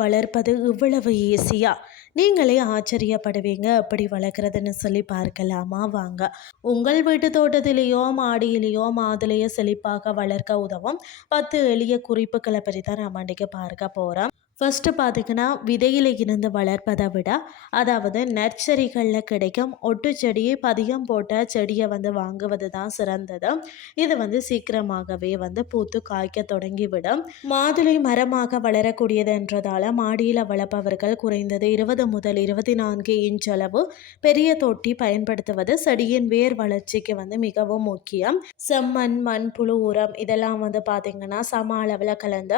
வளர்ப்பது இவ்வளவு ஈஸியா? நீங்களே ஆச்சரியப்படுவீங்க. எப்படி வளர்க்குறதுன்னு சொல்லி பார்க்கலாமா? வாங்க. உங்கள் வீட்டு தோட்டத்திலேயோ மாடியிலேயோ மாதுளையை செழிப்பாக வளர்க்க உதவும் 10 எளிய குறிப்புகளை பற்றி தான் நம்ம இன்றைக்கி பார்க்க போகிறோம். ஃபஸ்ட்டு பார்த்திங்கன்னா, விதையில் இருந்து வளர்ப்பதை விட, அதாவது நர்சரிகளில் கிடைக்கும் ஒட்டு செடியை பதியம் போட்ட செடியை வாங்குவது தான் சிறந்தது. இது சீக்கிரமாகவே பூத்து காய்க்க தொடங்கிவிடும். மாதுளை மரமாக வளரக்கூடியது என்றதால் மாடியில் வளர்ப்பவர்கள் குறைந்தது 20 முதல் 24 இன்ச் அளவு பெரிய தொட்டி பயன்படுத்துவது செடியின் வேர் வளர்ச்சிக்கு மிகவும் முக்கியம். செம்மண், மண்புழு உரம் இதெல்லாம் பார்த்திங்கன்னா சம அளவில் கலந்த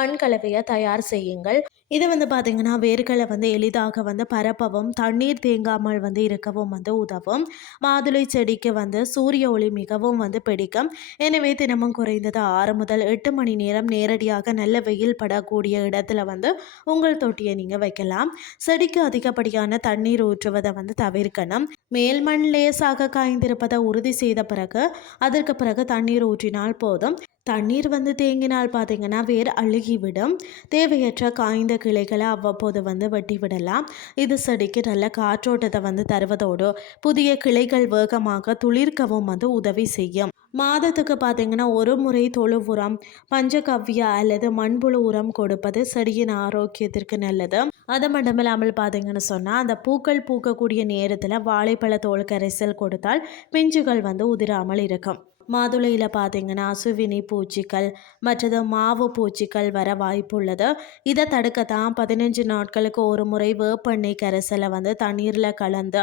மண் கலவையை தயார் செய்யுங்கள். இது பார்த்தீங்கன்னா வேர்களை எளிதாக பரப்பவும் தண்ணீர் தேங்காமல் இருக்கவும் உதவும். மாதுளை செடிக்கு சூரிய ஒளி மிகவும் பிடிக்கும். எனவே தினமும் குறைந்தது 6 முதல் 8 மணி நேரம் நேரடியாக நல்ல வெயில் படக்கூடிய இடத்துல உங்கள் தொட்டியை நீங்கள் வைக்கலாம். செடிக்கு அதிகப்படியான தண்ணீர் ஊற்றுவதை தவிர்க்கணும். மேல் மண் லேசாக காய்ந்திருப்பதை உறுதி செய்த பிறகு அதற்கு பிறகு தண்ணீர் ஊற்றினால் போதும். தண்ணீர் தேங்கினால் பார்த்தீங்கன்னா வேர் அழுகிவிடும். தேவையற்ற காய்ந்த கிளைகளை அவ்வப்போது வெட்டி விடலாம். இது செடிக்கு நல்ல காற்றோட்டத்தை தருவதோடு புதிய கிளைகள் வேகமாக துளிர்க்கவும் உதவி செய்யும். மாதத்துக்கு பார்த்தீங்கன்னா ஒரு முறை தொழு உரம், பஞ்சகவ்ய அல்லது மண்புழு உரம் கொடுப்பது செடியின் ஆரோக்கியத்திற்கு நல்லது. அது மட்டும் இல்லாமல் பார்த்தீங்கன்னு சொன்னால் அந்த பூக்கள் பூக்கக்கூடிய நேரத்தில் வாழைப்பழ தோல் கரைசல் கொடுத்தால் பிஞ்சுகள் உதிராமல் இருக்கும். மாதுளையில் பார்த்தீங்கன்னா அசுவினி பூச்சிகள் மற்றது மாவு பூச்சிகள் வர வாய்ப்புள்ளது. இதை தடுக்கத்தான் 15 நாட்களுக்கு ஒரு முறை வேப்பெண்ணெய் கரைசலை தண்ணீரில் கலந்து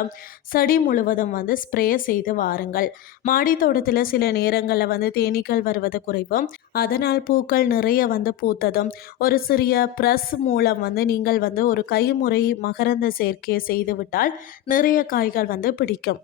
செடி முழுவதும் ஸ்ப்ரே செய்து வாருங்கள். மாடி தோட்டத்தில் சில நேரங்களில் தேனீக்கள் வருவது குறைவும். அதனால் பூக்கள் நிறைய பூத்ததும் ஒரு சிறிய ப்ரெஸ் மூலம் நீங்கள் ஒரு கைமுறை மகரந்த சேர்க்கையை செய்துவிட்டால் நிறைய காய்கள் பிடிக்கும்.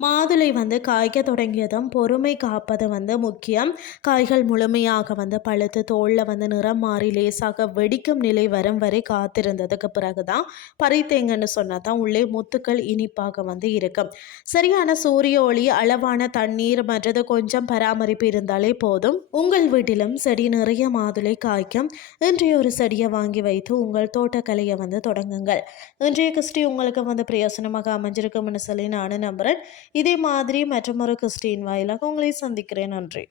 மாதுளை காய்க்க தொடங்கியதும் பொறுமை காப்பது முக்கியம். காய்கள் முழுமையாக பழுத்து தோளில் நிறம் மாறி லேசாக வெடிக்கும் நிலை வரும் வரை காத்திருந்ததுக்கு பிறகு தான் பறித்தேங்கன்னு சொன்னால் தான் உள்ளே முத்துக்கள் இனிப்பாக இருக்கும். சரியான சூரிய ஒளி, அளவான தண்ணீர் மற்றது கொஞ்சம் பராமரிப்பு இருந்தாலே போதும். உங்கள் வீட்டிலும் செடி நிறைய மாதுளை காய்க்கும். இன்றைய ஒரு செடியை வாங்கி வைத்து உங்கள் தோட்டக்கலையை தொடங்குங்கள். இன்றைய கிறிஸ்டி உங்களுக்கு பிரயோசனமாக அமைஞ்சிருக்கும்னு சொல்லி நானும் நம்புகிறேன். இதே மாதிரி மற்றொரு கிறிஸ்டின் வாயிலாக உங்களை சந்திக்கிறேன். நன்றி.